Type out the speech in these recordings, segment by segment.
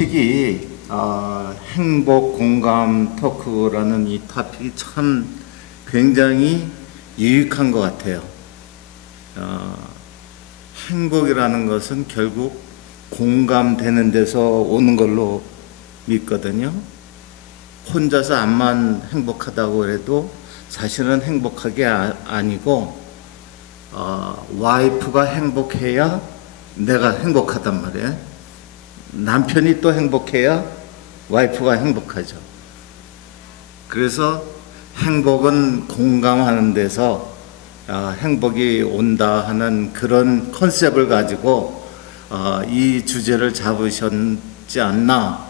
토픽이 행복 공감 토크라는 이 토픽이 참 굉장히 유익한 것 같아요. 행복이라는 것은 결국 공감되는 데서 오는 걸로 믿거든요. 혼자서 암만 행복하다고 해도 사실은 행복하게 아니고 와이프가 행복해야 내가 행복하단 말이에요. 남편이 또 행복해야 와이프가 행복하죠. 그래서 행복은 공감하는 데서 행복이 온다 하는 그런 컨셉을 가지고 이 주제를 잡으셨지 않나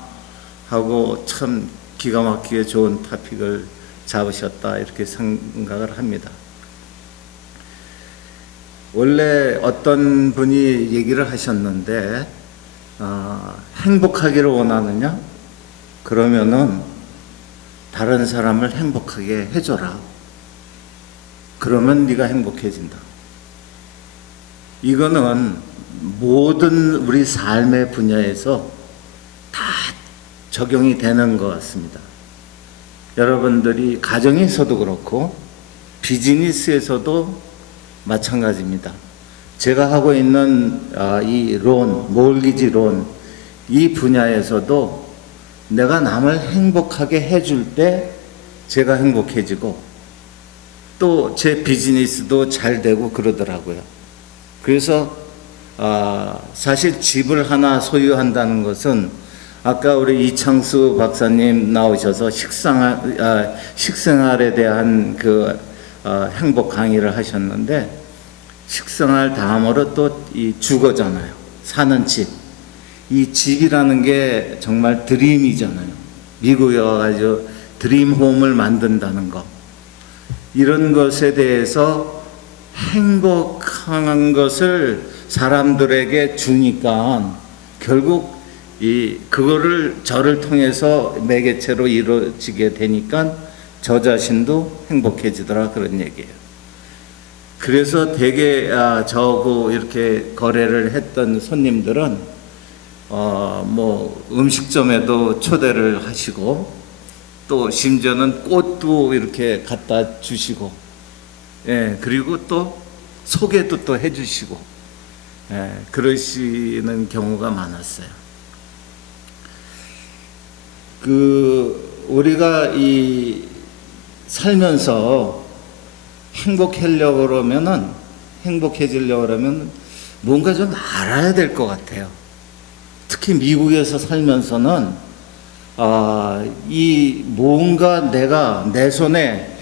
하고 참 기가 막히게 좋은 토픽을 잡으셨다 이렇게 생각을 합니다. 원래 어떤 분이 얘기를 하셨는데 행복하기를 원하느냐? 그러면은 다른 사람을 행복하게 해줘라. 그러면 네가 행복해진다. 이거는 모든 우리 삶의 분야에서 다 적용이 되는 것 같습니다. 여러분들이 가정에서도 그렇고 비즈니스에서도 마찬가지입니다. 제가 하고 있는 이 몰기지 론, 이 분야에서도 내가 남을 행복하게 해줄 때 제가 행복해지고 또 제 비즈니스도 잘 되고 그러더라고요. 그래서 사실 집을 하나 소유한다는 것은 아까 우리 이창수 박사님 나오셔서 식생활에 대한 행복 강의를 하셨는데, 식생활 다음으로 또 이 주거잖아요. 사는 집. 이 집이라는 게 정말 드림이잖아요. 미국에 와가지고 드림홈을 만든다는 거. 이런 것에 대해서 행복한 것을 사람들에게 주니까 결국 그거를 저를 통해서 매개체로 이루어지게 되니까 저 자신도 행복해지더라, 그런 얘기예요. 그래서 되게 저하고 이렇게 거래를 했던 손님들은 뭐 음식점에도 초대를 하시고 또 심지어는 꽃도 이렇게 갖다 주시고, 예, 그리고 또 소개도 또 해주시고, 예, 그러시는 경우가 많았어요. 우리가 살면서 행복해지려고 그러면 뭔가 좀 알아야 될 것 같아요. 특히 미국에서 살면서는 뭔가 내 손에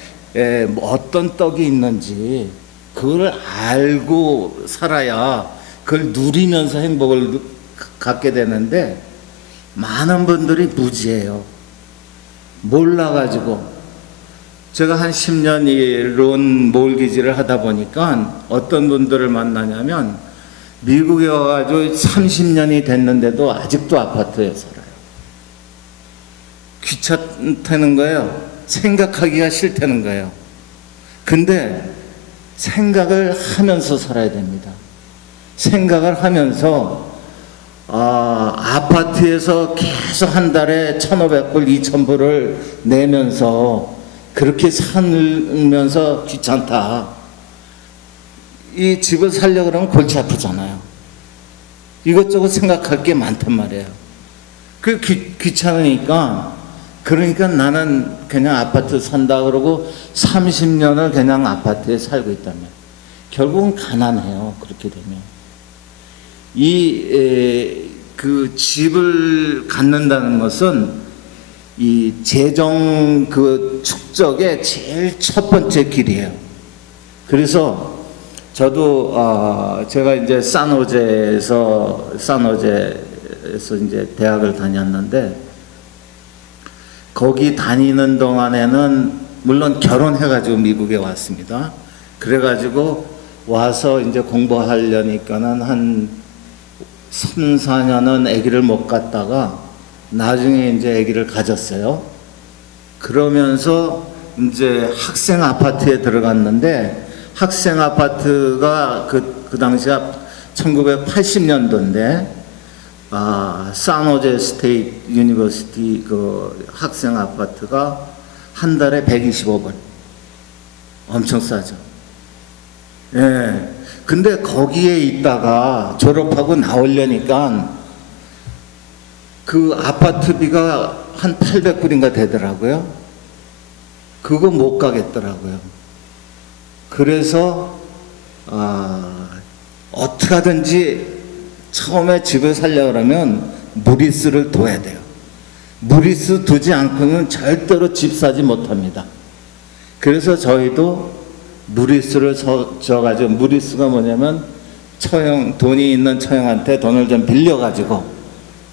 어떤 떡이 있는지 그걸 알고 살아야 그걸 누리면서 행복을 갖게 되는데, 많은 분들이 무지해요. 몰라가지고. 제가 한 10년 이 론 몰기지를 하다 보니까 어떤 분들을 만나냐면 미국에 와가지고 30년이 됐는데도 아직도 아파트에 살아요. 귀찮다는 거예요. 생각하기가 싫다는 거예요. 근데 생각을 하면서 살아야 됩니다. 생각을 하면서 아파트에서 계속 한 달에 1,500불, 2,000불을 내면서 그렇게 살면서 귀찮다. 이 집을 살려고 그러면 골치 아프잖아요. 이것저것 생각할 게 많단 말이에요. 귀찮으니까, 그러니까 나는 그냥 아파트 산다 그러고 30년을 그냥 아파트에 살고 있다면 결국은 가난해요. 그렇게 되면. 집을 갖는다는 것은 이 재정 축적의 제일 첫 번째 길이에요. 그래서 저도 제가 이제 산호제에서 이제 대학을 다녔는데, 거기 다니는 동안에는 물론 결혼해가지고 미국에 왔습니다. 그래가지고 와서 이제 공부하려니까는 한 3, 4년은 아기를 못 갖다가 나중에 이제 아기를 가졌어요. 그러면서 이제 학생 아파트에 들어갔는데, 학생 아파트가 그 당시가 1980년도인데 산호제 스테이트 유니버시티 그 학생 아파트가 한 달에 125불. 엄청 싸죠. 예. 근데 거기에 있다가 졸업하고 나오려니까 그 아파트비가 한 800불인가 되더라고요. 그거 못 가겠더라고요. 그래서 어떻게 하든지 처음에 집을 살려고 그러면 무리수를 둬야 돼요. 무리수 두지 않고는 절대로 집 사지 못합니다. 그래서 저희도 무리수를 져가지고, 무리수가 뭐냐면 돈이 있는 처형한테 돈을 좀 빌려가지고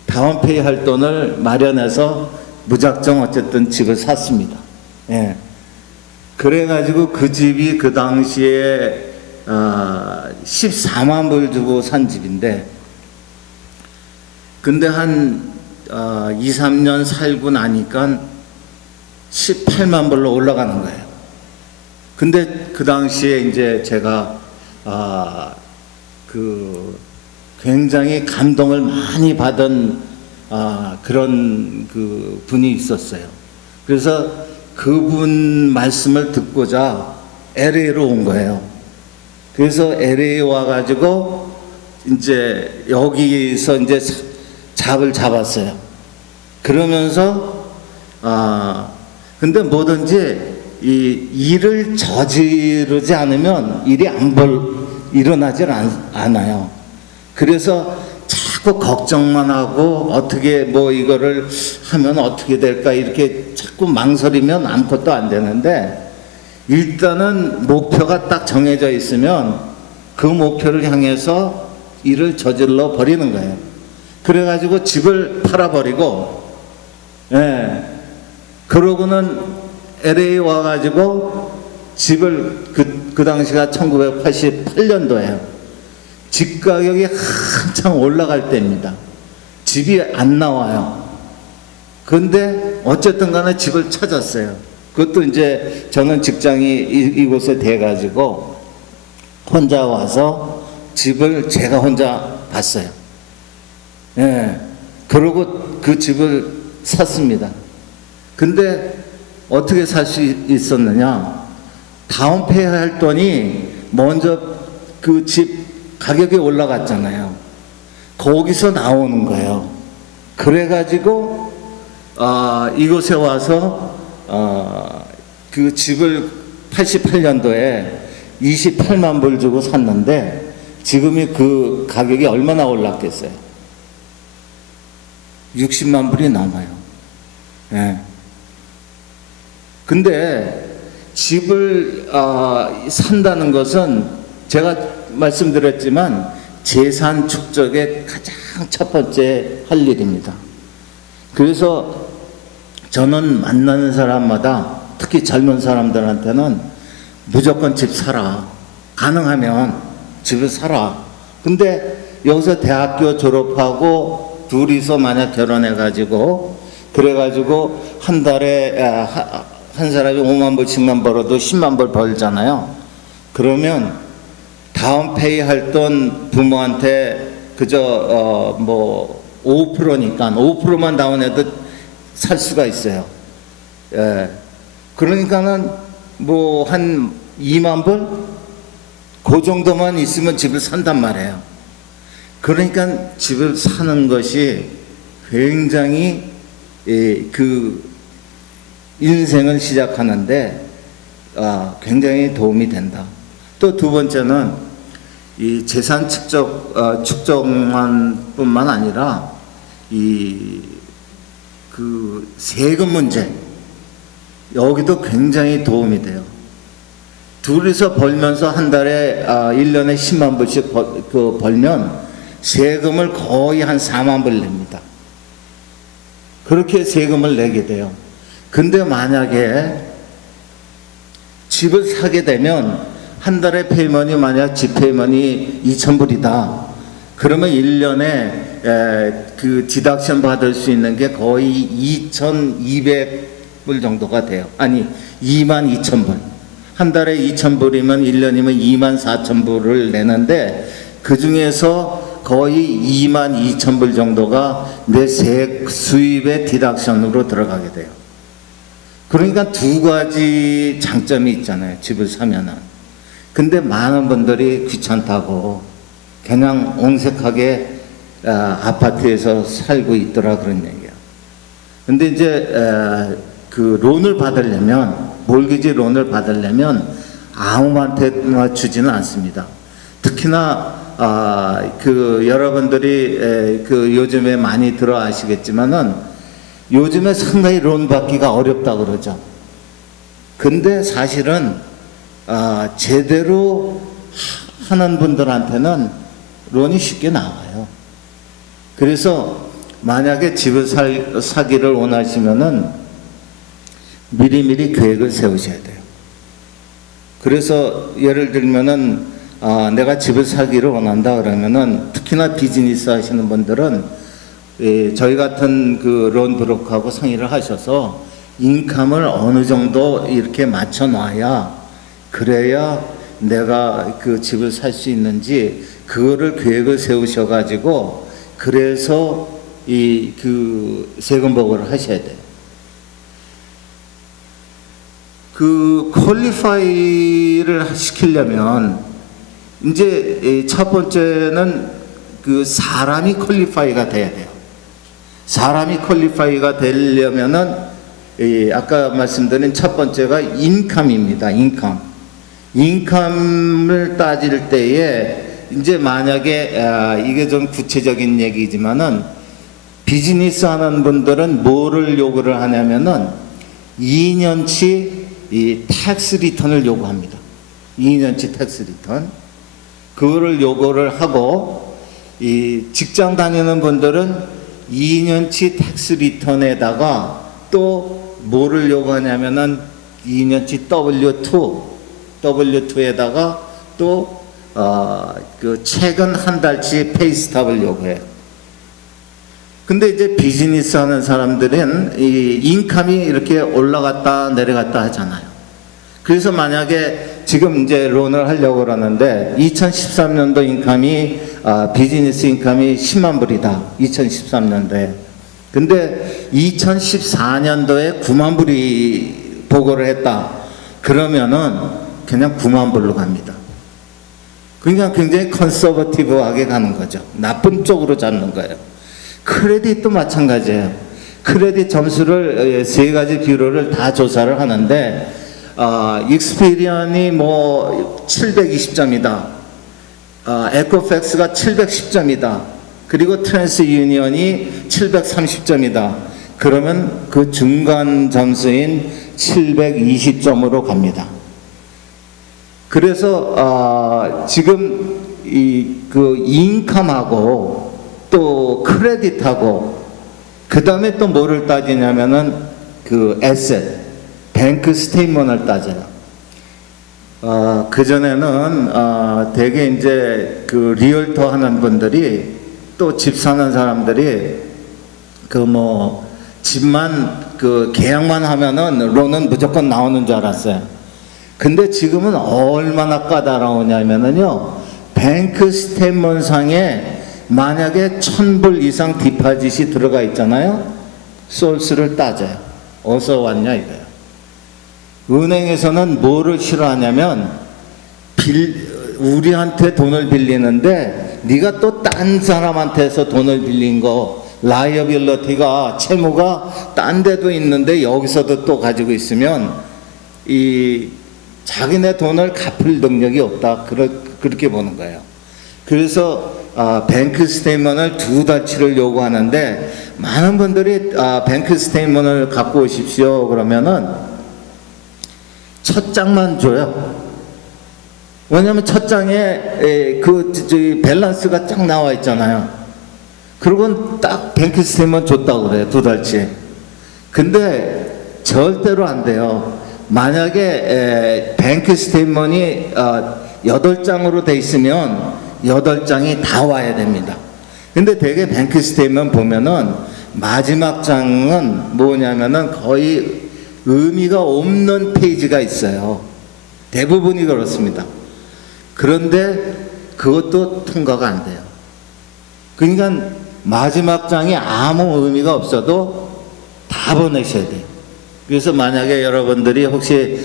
다운페이 할 돈을 마련해서 무작정 어쨌든 집을 샀습니다. 예. 그래가지고 그 집이 그 당시에 14만 불 주고 산 집인데, 근데 한 2, 3년 살고 나니까 18만 불로 올라가는 거예요. 근데 그 당시에 이제 제가 그 굉장히 감동을 많이 받은 그런 그 분이 있었어요. 그래서 그분 말씀을 듣고자 LA로 온 거예요. 그래서 LA 와가지고 이제 여기서 이제 잡을 잡았어요. 그러면서 근데 뭐든지 이 일을 저지르지 않으면 일이 일어나질 않아요. 그래서 자꾸 걱정만 하고 어떻게 뭐 이거를 하면 어떻게 될까 이렇게 자꾸 망설이면 아무것도 안 되는데, 일단은 목표가 딱 정해져 있으면 그 목표를 향해서 일을 저질러 버리는 거예요. 그래가지고 집을 팔아버리고, 예, 그러고는 LA 와가지고 집을 그 당시가 1988년도예요. 집 가격이 한창 올라갈 때입니다. 집이 안 나와요. 그런데 어쨌든 간에 집을 찾았어요. 그것도 이제 저는 직장이 이곳에 돼가지고 혼자 와서 집을 제가 혼자 봤어요. 예. 그러고 그 집을 샀습니다. 근데 어떻게 살 수 있었느냐? 다운페이 할 돈이 먼저 그 집 가격이 올라갔잖아요. 거기서 나오는 거예요. 그래가지고 이곳에 와서 그 집을 88년도에 28만 불 주고 샀는데, 지금이 그 가격이 얼마나 올랐겠어요? 60만 불이 남아요. 예. 근데 집을 산다는 것은 제가 말씀드렸지만 재산 축적의 가장 첫 번째 할 일입니다. 그래서 저는 만나는 사람마다, 특히 젊은 사람들한테는 무조건 집 사라. 가능하면 집을 사라. 근데 여기서 대학교 졸업하고 둘이서 만약 결혼해가지고, 그래가지고 한 달에 한 사람이 5만 불씩만 벌어도 10만 불 벌잖아요. 그러면 다운페이 할 돈 부모한테 그저 뭐 5%니까 5%만 다운해도 살 수가 있어요. 예. 그러니까는 뭐 한 2만 불? 그 정도만 있으면 집을 산단 말이에요. 그러니까 집을 사는 것이 굉장히 그 인생을 시작하는데 굉장히 도움이 된다. 또 두 번째는 이 재산 축적만 뿐만 아니라 그 세금 문제, 여기도 굉장히 도움이 돼요. 둘이서 벌면서 한 달에 1년에 10만 불씩 벌면 세금을 거의 한 4만 불 냅니다. 그렇게 세금을 내게 돼요. 근데 만약에 집을 사게 되면 한 달에 페이먼이 만약 집 페이먼이 2,000불이다. 그러면 1년에 그 디덕션 받을 수 있는 게 거의 2,200불 정도가 돼요. 아니 22,000불. 한 달에 2,000불이면 1년이면 24,000불을 내는데, 그 중에서 거의 22,000불 정도가 내 수입의 디덕션으로 들어가게 돼요. 그러니까 두 가지 장점이 있잖아요, 집을 사면은. 근데 많은 분들이 귀찮다고 그냥 옹색하게 아파트에서 살고 있더라, 그런 얘기야. 근데 이제 그 론을 받으려면, 몰기지 론을 받으려면 아무한테나 주지는 않습니다. 특히나 그 여러분들이 그 요즘에 많이 들어 아시겠지만은 요즘에 상당히 론 받기가 어렵다 그러죠. 근데 사실은 제대로 하는 분들한테는 론이 쉽게 나와요. 그래서 만약에 집을 사기를 원하시면은 미리미리 계획을 세우셔야 돼요. 그래서 예를 들면은 내가 집을 사기를 원한다 그러면은, 특히나 비즈니스 하시는 분들은 저희 같은 그 론 브로커하고 상의를 하셔서 인컴을 어느 정도 이렇게 맞춰 놔야, 그래야 내가 그 집을 살 수 있는지 그거를 계획을 세우셔 가지고, 그래서 이 그 세금 보고를 하셔야 돼요. 그 퀄리파이를 시키려면 이제 첫 번째는 그 사람이 퀄리파이가 돼야 돼요. 사람이 퀄리파이가 되려면은 아까 말씀드린 첫 번째가 인컴입니다. 인컴을 따질 때에 이제 만약에 이게 좀 구체적인 얘기지만은, 비즈니스 하는 분들은 뭐를 요구를 하냐면은 2년치 이 텍스 리턴을 요구합니다. 2년치 텍스 리턴. 그거를 요구를 하고, 이 직장 다니는 분들은 2년치 텍스 리턴에다가 또 뭐를 요구하냐면은 2년치 W2에다가 또 그 최근 한 달치 페이스탑을 요구해요. 근데 이제 비즈니스 하는 사람들은 이 인컴이 이렇게 올라갔다 내려갔다 하잖아요. 그래서 만약에 지금 이제 론을 하려고 그러는데 2013년도 인컴이 비즈니스 인컴이 10만 불이다. 2013년도에. 근데 2014년도에 9만 불이 보고를 했다. 그러면은 그냥 9만 불로 갑니다. 그러니까 굉장히 컨서버티브하게 가는 거죠. 나쁜 쪽으로 잡는 거예요. 크레딧도 마찬가지예요. 크레딧 점수를 세 가지 뷰로를 다 조사를 하는데, 익스피리언이 뭐 720점이다. 에코팩스가 710점이다. 그리고 트랜스 유니언이 730점이다. 그러면 그 중간 점수인 720점으로 갑니다. 그래서 지금 그 인컴하고 또 크레딧하고 그 다음에 또 뭐를 따지냐면은 그 에셋, 뱅크 스테이트먼트를 따져요. 그전에는 되게 이제 그 리얼터 하는 분들이, 또 집 사는 사람들이 그 뭐 집만 그 계약만 하면은 론은 무조건 나오는 줄 알았어요. 근데 지금은 얼마나 까다로우냐면은요, 뱅크 스테이트먼트 상에 만약에 1000불 이상 디파짓이 들어가 있잖아요. 소스를 따져요. 어디서 왔냐 이거예요. 은행에서는 뭐를 싫어하냐면, 우리한테 돈을 빌리는데 네가 또 딴 사람한테서 돈을 빌린 거, 라이어빌리티가, 채무가 딴 데도 있는데 여기서도 또 가지고 있으면 이 자기네 돈을 갚을 능력이 없다. 그렇게 보는 거예요. 그래서 뱅크 스테이트먼트를 2달치를 요구하는데, 많은 분들이 뱅크 스테이트먼트를 갖고 오십시오 그러면은 첫 장만 줘요. 왜냐하면 첫 장에 그 밸런스가 쫙 나와 있잖아요. 그리고 딱 뱅크 스테이트먼트 줬다고 그래요. 2달치. 근데 절대로 안 돼요. 만약에 뱅크 스테이트먼트이 8장으로 돼 있으면 8장이 다 와야 됩니다. 근데 되게 뱅크 스테이트먼트 보면은 마지막 장은 뭐냐면은 거의 의미가 없는 페이지가 있어요. 대부분이 그렇습니다. 그런데 그것도 통과가 안 돼요. 그러니까 마지막 장이 아무 의미가 없어도 다 보내셔야 돼요. 그래서 만약에 여러분들이 혹시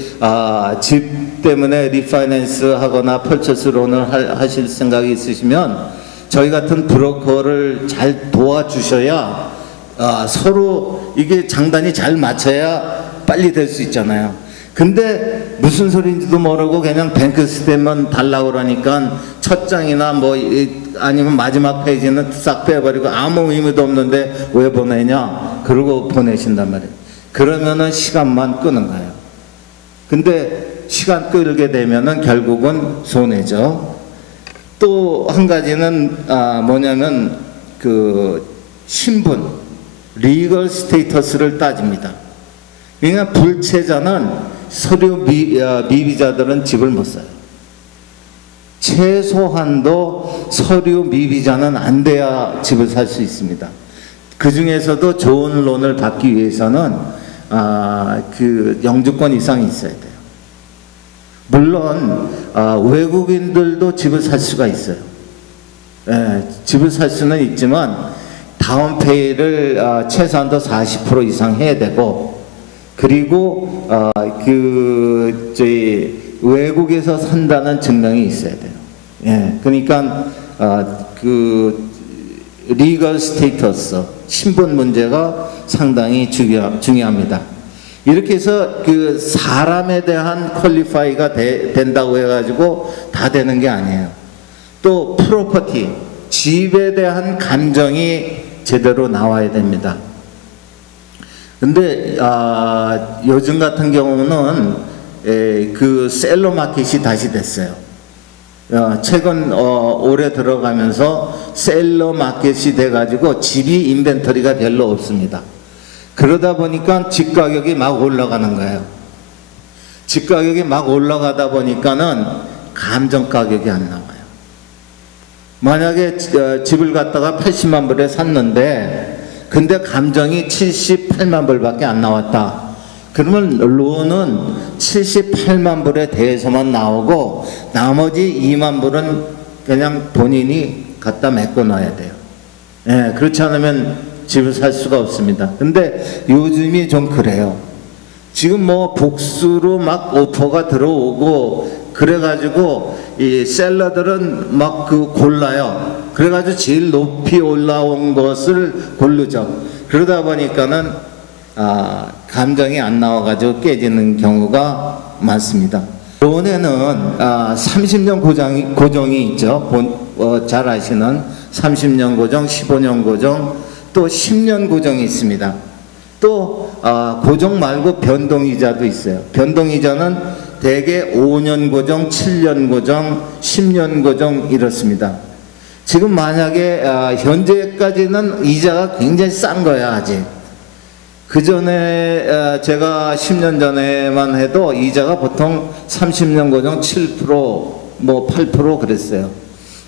집 때문에 리파이낸스 하거나 퍼처스 론을 하실 생각이 있으시면 저희 같은 브로커를 잘 도와주셔야 서로 이게 장단이 잘 맞춰야 빨리 될 수 있잖아요. 근데 무슨 소리인지도 모르고 그냥 뱅크 스테이트먼 달라고 그러니까 첫 장이나 뭐 아니면 마지막 페이지는 싹 빼버리고 아무 의미도 없는데 왜 보내냐 그러고 보내신단 말이에요. 그러면은 시간만 끄는 거예요. 근데 시간 끌게 되면은 결국은 손해죠. 또 한 가지는 뭐냐면 그 신분, 리걸 스테이터스를 따집니다. 그러니까 불체자는 서류 미비자들은 집을 못 사요. 최소한도 서류 미비자는 안 돼야 집을 살 수 있습니다. 그 중에서도 좋은 론을 받기 위해서는 그 영주권 이상이 있어야 돼요. 물론 외국인들도 집을 살 수가 있어요. 예, 집을 살 수는 있지만 다운페이를 최소한도 40% 이상 해야 되고, 그리고 저희 외국에서 산다는 증명이 있어야 돼요. 예, 그러니까 그 리걸 스테이터스, 신분 문제가 상당히 중요합니다. 이렇게 해서 그 사람에 대한 퀄리파이가 된다고 해가지고 다 되는 게 아니에요. 또 프로퍼티, 집에 대한 감정이 제대로 나와야 됩니다. 근데 요즘 같은 경우는 그 셀러 마켓이 다시 됐어요. 최근 올해 들어가면서 셀러 마켓이 돼가지고 집이 인벤터리가 별로 없습니다. 그러다 보니까 집 가격이 막 올라가는 거예요. 집 가격이 막 올라가다 보니까는 감정 가격이 안 나와요. 만약에 집을 갖다가 80만 불에 샀는데 근데 감정이 78만 불밖에 안 나왔다. 그러면 론은 78만 불에 대해서만 나오고 나머지 2만 불은 그냥 본인이 갖다 메꿔 놔야 돼요. 예, 그렇지 않으면 집을 살 수가 없습니다. 근데 요즘이 좀 그래요. 지금 뭐 복수로 막 오퍼가 들어오고 그래가지고 이 셀러들은 막 그 골라요. 그래가지고 제일 높이 올라온 것을 고르죠. 그러다 보니까는 감정이 안 나와가지고 깨지는 경우가 많습니다. 론에는 30년 고정이 있죠. 잘 아시는 30년 고정, 15년 고정, 또 10년 고정이 있습니다. 또 고정 말고 변동이자도 있어요. 변동이자는 대개 5년 고정, 7년 고정, 10년 고정 이렇습니다. 지금 만약에 현재까지는 이자가 굉장히 싼 거야 아직. 그 전에 제가 10년 전에만 해도 이자가 보통 30년 고정 7%, 뭐 8% 그랬어요.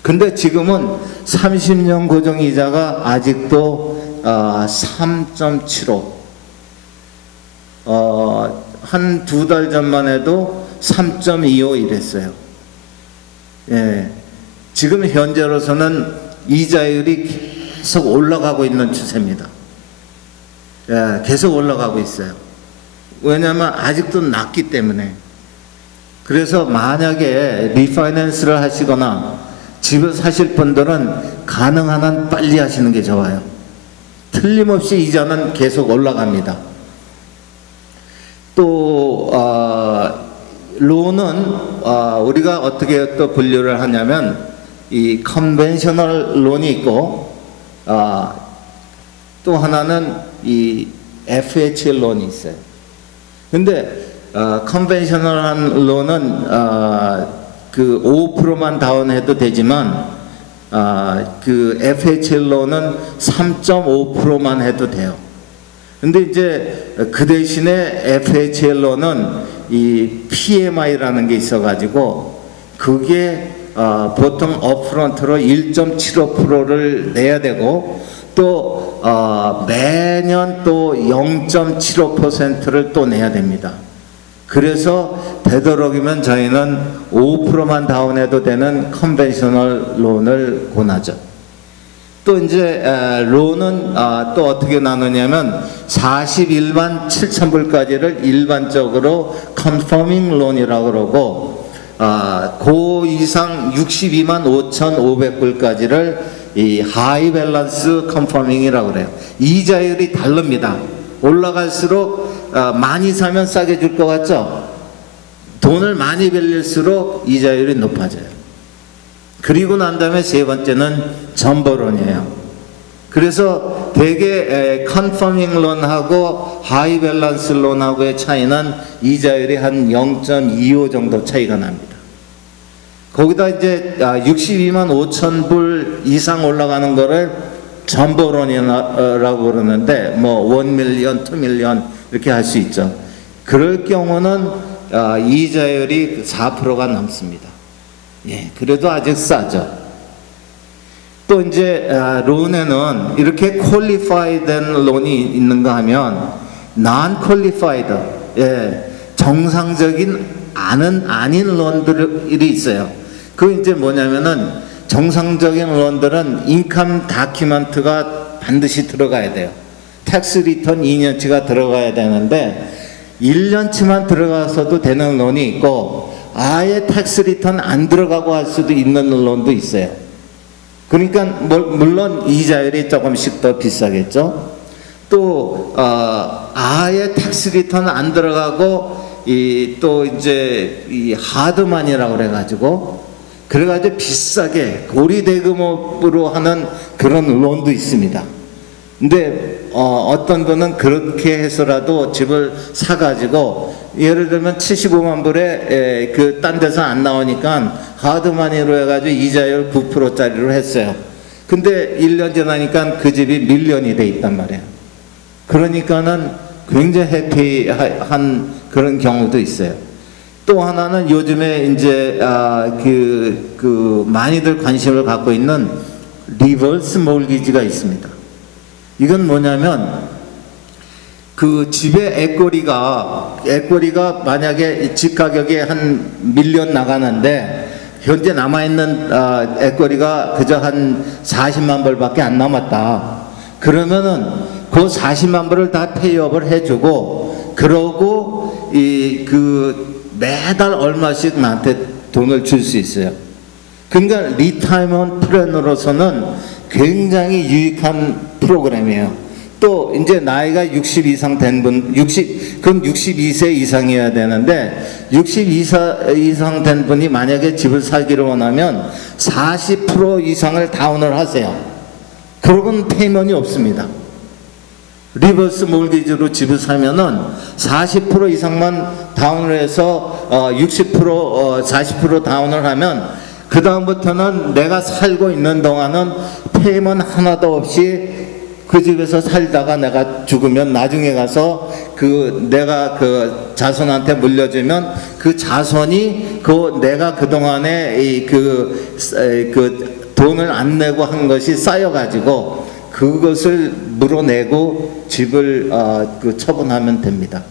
근데 지금은 30년 고정 이자가 아직도 3.75. 한 두 달 전만 해도 3.25 이랬어요. 예. 지금 현재로서는 이자율이 계속 올라가고 있는 추세입니다. 예, 계속 올라가고 있어요. 왜냐하면 아직도 낮기 때문에. 그래서 만약에 리파이낸스를 하시거나 집을 사실 분들은 가능한 한 빨리 하시는 게 좋아요. 틀림없이 이자는 계속 올라갑니다. 또 론은 우리가 어떻게 또 분류를 하냐면 이 컨벤셔널 론이 있고 또 하나는 이 FHA 론이 있어요. 근데 컨벤셔널한 론은 그 5%만 다운해도 되지만 그 FHA 론은 3.5%만 해도 돼요. 근데 이제 그 대신에 FHL로는 이 PMI라는 게 있어가지고 그게 보통 업프런트로 1.75%를 내야 되고 또 매년 또 0.75%를 또 내야 됩니다. 그래서 되도록이면 저희는 5%만 다운해도 되는 컨벤셔널 론을 권하죠. 또 이제 론은 또 어떻게 나누냐면 41만 7,000불까지를 일반적으로 컨퍼밍 론이라고 그러고 그 이상 62만 5,500불까지를 이 하이 밸런스 컨퍼밍이라고 그래요. 이자율이 다릅니다. 올라갈수록 많이 사면 싸게 줄 것 같죠? 돈을 많이 빌릴수록 이자율이 높아져요. 그리고 난 다음에 세 번째는 점버론이에요. 그래서 대개 컨퍼밍 론하고 하이 밸런스 론하고의 차이는 이자율이 한 0.25 정도 차이가 납니다. 거기다 이제 62만 5천 불 이상 올라가는 거를 점버론이라고 그러는데 뭐 1 밀리언, 2 밀리언 이렇게 할 수 있죠. 그럴 경우는 이자율이 4%가 넘습니다. 예, 그래도 아직 싸죠. 또 이제 론에는 이렇게 퀄리파이 된 론이 있는가 하면 non qualified, 예, 정상적인 아닌 론들이 있어요. 그 이제 뭐냐면은 정상적인 론들은 인컴 다큐멘트가 반드시 들어가야 돼요. 텍스 리턴 2년치가 들어가야 되는데 1년치만 들어가서도 되는 론이 있고 아예 텍스 리턴 안 들어가고 할 수도 있는 론도 있어요. 그러니까 물론 이자율이 조금씩 더 비싸겠죠. 또 아예 텍스 리턴 안 들어가고 또 이제 이 하드만이라고 그래가지고 비싸게 고리대금업으로 하는 그런 론도 있습니다. 근데 어떤 분은 그렇게 해서라도 집을 사가지고 예를 들면 75만 불에 그 딴 데서 안 나오니까 하드마니로 해가지고 이자율 9%짜리로 했어요. 근데 1년 지나니까 그 집이 밀리언이 돼 있단 말이에요. 그러니까는 굉장히 해피한 그런 경우도 있어요. 또 하나는 요즘에 이제 많이들 관심을 갖고 있는 리버스 몰기지가 있습니다. 이건 뭐냐면 그 집의 액거리가 만약에 집 가격이 한 밀리언 나가는데 현재 남아있는 액거리가 그저 한 40만 불밖에 안 남았다. 그러면은 그 40만 불을 다 페이업을 해주고 그러고 매달 얼마씩 나한테 돈을 줄 수 있어요. 그러니까 리타이먼트 플랜으로서는 굉장히 유익한 프로그램이에요. 또 이제 나이가 60 이상 된 분, 그럼 62세 이상이어야 되는데 62세 이상 된 분이 만약에 집을 사기를 원하면 40% 이상을 다운을 하세요. 그러고는 페이먼이 없습니다. 리버스 몰기지로 집을 사면은 40% 이상만 다운을 해서 40% 다운을 하면 그 다음부터는 내가 살고 있는 동안은 페이먼 하나도 없이 그 집에서 살다가 내가 죽으면 나중에 가서 내가 그 자손한테 물려주면 그 자손이 내가 그동안에 돈을 안 내고 한 것이 쌓여가지고 그것을 물어내고 집을 처분하면 됩니다.